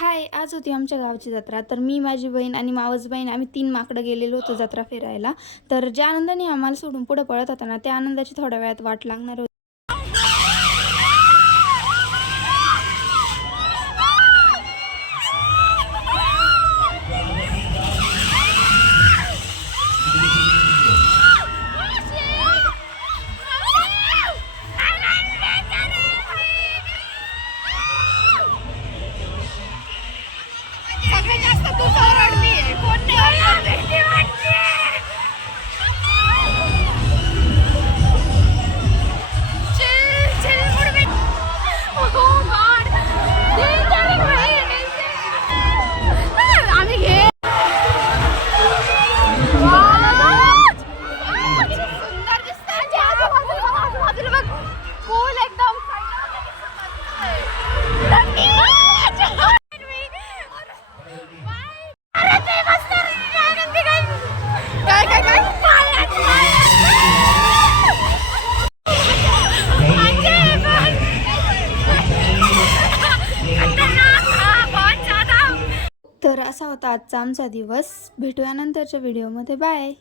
हाय, आज होती आमच्या गावची जत्रा. तर मी, माझी बहीण आणि मावस बहीण आम्ही 3 माकडं गेलेलो होतो जत्रा फिरायला. तर ज्या आनंदाने आम्हाला सोडून पुढे पळत होता ना, त्या आनंदाची थोड्या वेळात वाट लागणार होती. सगळ्यात जास्त तू ओरडतीये. कोण नाही ओरडत? चिल चिल मुड में ओह गॉड डेंजर भाई आम्ही घे सुंदर दिसतंय. आजूबाजूला बघ कूल एकदम काय काय काय तर असा होता आजचा आमचा दिवस. भेटूया नंतरच्या व्हिडिओमध्ये. बाय.